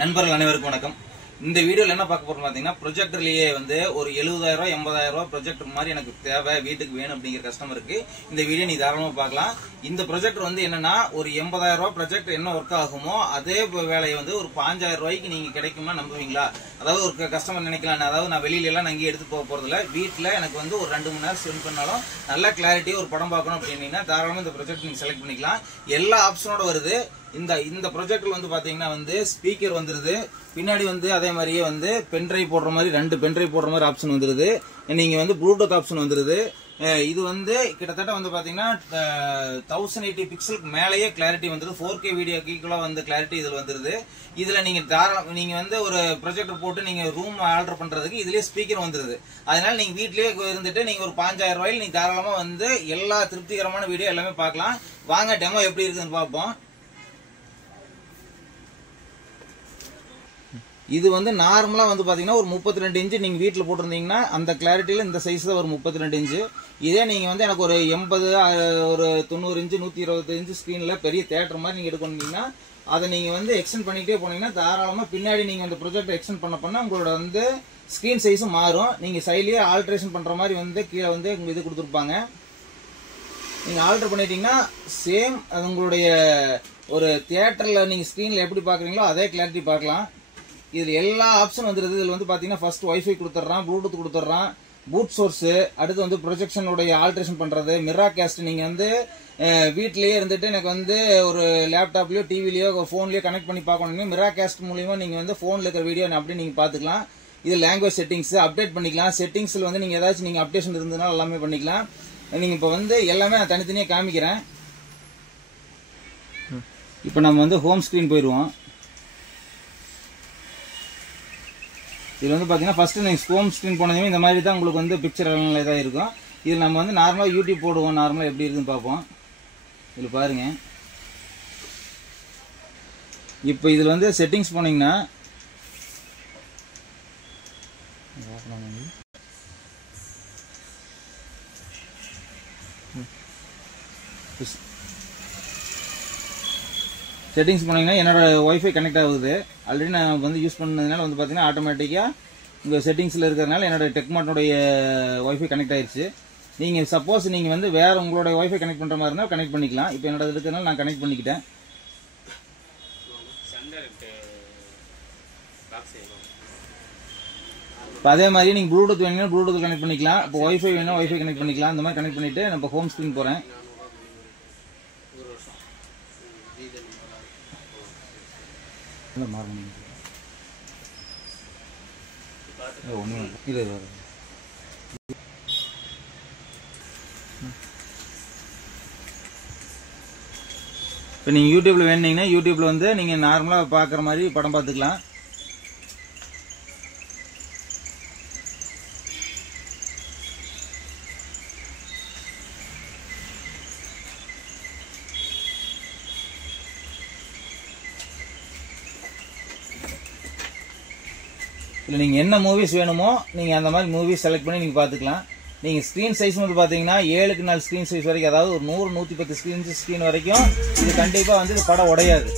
நண்பர்கள் அனைவருக்கும் வணக்கம். இந்த வீடியோல என்ன பார்க்க போறோம் பாத்தீங்கன்னா, ப்ரொஜெக்டர்லயே வந்து ஒரு 70,000 80,000 ப்ரொஜெக்டர் மாதிரி எனக்கு தேவை, வீட்டுக்கு வேணும் அப்படிங்கிற கஸ்டமருக்கு இந்த வீடியோ நீ தாராளமா பார்க்கலாம். இந்த ப்ரொஜெக்டர் வந்து என்னன்னா, ஒரு 80,000 ப்ரொஜெக்டர் என்ன ஒர்க் ஆகுமோ அதே வேலையை வந்து ஒரு 5,000 ரூபாய்க்கு நீங்க கிடைக்கும்னா நம்புவீங்களா? அதாவது ஒரு கஸ்டமர் நினைக்கலாம், அதாவது நான் வெளியில எல்லாம் இங்கே எடுத்து போக போறதில்ல, வீட்டுல எனக்கு வந்து ஒரு 2 மணி நேரம் ஸ்பெண்ட் பண்ணாலும் நல்ல கிளாரிட்டி ஒரு படம் பார்க்கணும் அப்படின்னீங்கன்னா தாராளமா இந்த ப்ரொஜெக்ட் நீங்க செலக்ட் பண்ணிக்கலாம். எல்லா ஆப்ஷனோட வருது. இந்த ப்ரொஜெக்டர் வந்து பாத்தீங்கன்னா வந்து ஸ்பீக்கர் வந்துருது, பின்னாடி வந்து அதே மாதிரியே வந்து பென்ட்ரைவ் போடுற மாதிரி 2 பென்ட்ரைவ் போடுற மாதிரி ஆப்ஷன் வந்துருது, நீங்க வந்து ப்ளூடூத் ஆப்ஷன் வந்துருது. இது வந்து கிட்டத்தட்ட வந்து பாத்தீங்கன்னா 1080 பிக்சலுக்கு மேலேயே கிளாரிட்டி வந்துருது. 4K வீடியோக்கு ஈக்குவலா வந்து கிளாரிட்டி இதுல வந்துருது. இதுல நீங்க வந்து ஒரு ப்ரொஜெக்டர் போட்டு நீங்க ரூம் ஆர்டர் பண்றதுக்கு இதுலயே ஸ்பீக்கர் வந்துருது. அதனால நீங்க வீட்லயே இருந்துட்டு நீங்க ஒரு 5,000 ரூபாயில நீங்க தாராளமா வந்து எல்லா திருப்திகரமான வீடியோ எல்லாமே பார்க்கலாம். வாங்க டெமோ எப்படி இருக்குன்னு பார்ப்போம். இது வந்து நார்மலா வந்து பாத்தீங்கன்னா ஒரு 32 இன்ச்சு நீங்க வீட்டுல போட்டிருந்தீங்கன்னா அந்த கிளாரிட்டியில இந்த சைஸ் தான் ஒரு 32 இன்ச்சு. இதே நீங்க வந்து எனக்கு ஒரு 80 ஒரு 90 இன்ச்சு 120 இன்ச்சு ஸ்கிரீன்ல பெரிய தியேட்டர் மாதிரி நீங்க எடுக்கணும்னா அதை நீங்க வந்து எக்ஸ்டெண்ட் பண்ணிட்டே போனீங்கன்னா தாராளமா பின்னாடி நீங்க அந்த ப்ரொஜெக்ட் எக்ஸ்டெண்ட் பண்ண உங்களோட வந்து ஸ்கிரீன் சைஸும் மாறும். நீங்க சைட்லயே ஆல்ட்ரேஷன் பண்ற மாதிரி வந்து கீழே வந்து இது கொடுத்துருப்பாங்க. நீங்க ஆல்டர் பண்ணிட்டீங்கன்னா சேம் அது உங்களுடைய ஒரு தியேட்டர்ல நீங்க ஸ்கிரீன்ல எப்படி பாக்குறீங்களோ அதே கிளாரிட்டி பார்க்கலாம். இதுல எல்லா ஆப்ஷன் வந்துருது. இதுல வந்து பாத்தீங்கன்னா ஃபர்ஸ்ட் வைஃபை கொடுத்துட்றான், ப்ளூடூத் கொடுத்துட்றான், பூட் சோர்ஸ், அடுத்து வந்து ப்ரொஜெக்ஷனுடைய ஆல்ட்ரேஷன் பண்றது, மிரா கேஸ்ட். நீங்க வந்து வீட்லயே இருந்துட்டு எனக்கு வந்து ஒரு லேப்டாப்லயோ டிவிலயோ போன்லயோ கனெக்ட் பண்ணி பார்க்கணும், மிரா கேஸ்ட் மூலியமா நீங்க வந்து போன்ல இருக்கிற வீடியோ அப்படி நீங்க பாத்துக்கலாம். இது லாங்குவேஜ் செட்டிங்ஸ் அப்டேட் பண்ணிக்கலாம். செட்டிங்ஸ்ல வந்து நீங்க ஏதாச்சும் நீங்க அப்டேஷன் இருந்ததுனால எல்லாமே பண்ணிக்கலாம். நீங்க இப்ப வந்து எல்லாமே நான் தனித்தனியா காமிக்கிறேன். இப்ப நம்ம வந்து ஹோம் ஸ்கிரீன் போயிடுவோம். இதுல வந்து பாத்தீங்கன்னா ஃபர்ஸ்ட் நீங்க ஹோம் ஸ்கிரீன் போனதுமே இந்த மாதிரி தான் உங்களுக்கு வந்து பிக்சர் எல்லாம் தான் இருக்கும். இது நம்ம வந்து நார்மலா யூடியூப் போடுவோம், நார்மலா எப்படி இருக்குன்னு பார்ப்போம். இதுல பாருங்க. இப்போ இதுல வந்து செட்டிங்ஸ் போனீங்கன்னா செட்டிங்ஸ் போனீங்கன்னா என்னோட வைஃபை கனெக்ட் ஆகுது. ஆல்ரெடி நான் வந்து யூஸ் பண்ணதுனால வந்து பாத்தீங்கன்னா ஆட்டோமேட்டிக்கா உங்க செட்டிங்ஸ்ல இருக்கிறதுனால என்னோட டெக்மார்ட்டோடைய வைஃபை கனெக்ட் ஆயிருச்சு. நீங்க சப்போஸ் நீங்க வந்து வேற உங்களோட வைஃபை கனெக்ட் பண்ற மாதிரி இருந்தா கனெக்ட் பண்ணிக்கலாம். இப்போ என்னோட இருக்கிறதுனால நான் கனெக்ட் பண்ணிக்கிட்டேன். இப்போ அதே மாதிரி நீங்க ப்ளூடூத் வேணும்னா ப்ளூடூத் கனெக்ட் பண்ணிக்கலாம். இப்போ வைஃபை வேணும் வைஃபை கனெக்ட் பண்ணிக்கலாம். இந்த மாதிரி கனெக்ட் பண்ணிட்டு நம்ம ஹோம் ஸ்கிரீன் போறேன். இப்போ நீங்க யூடியூப்ல வேணுங்கன்னா யூடியூப்ல வந்து நீங்க நார்மலா பாக்குற மாதிரி படம் பார்த்துக்கலாம். இல்லை நீங்க என்ன மூவிஸ் வேணுமோ நீங்க அந்த மாதிரி மூவிஸ் செலக்ட் பண்ணி நீங்க பாத்துக்கலாம். நீங்க ஸ்கிரீன் சைஸ் வந்து பாத்தீங்கன்னா 7க்கு 4 ஸ்கிரீன் சைஸ் வரைக்கும், அதாவது ஒரு 100 110 ஸ்கிரீன் வரைக்கும் இது கண்டிப்பா வந்து இது படம் உடையாது.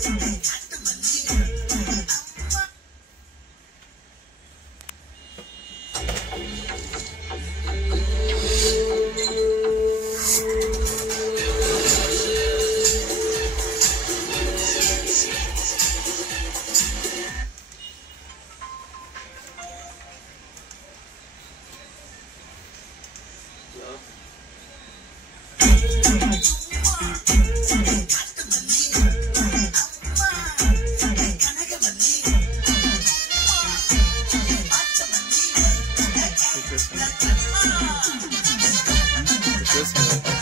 This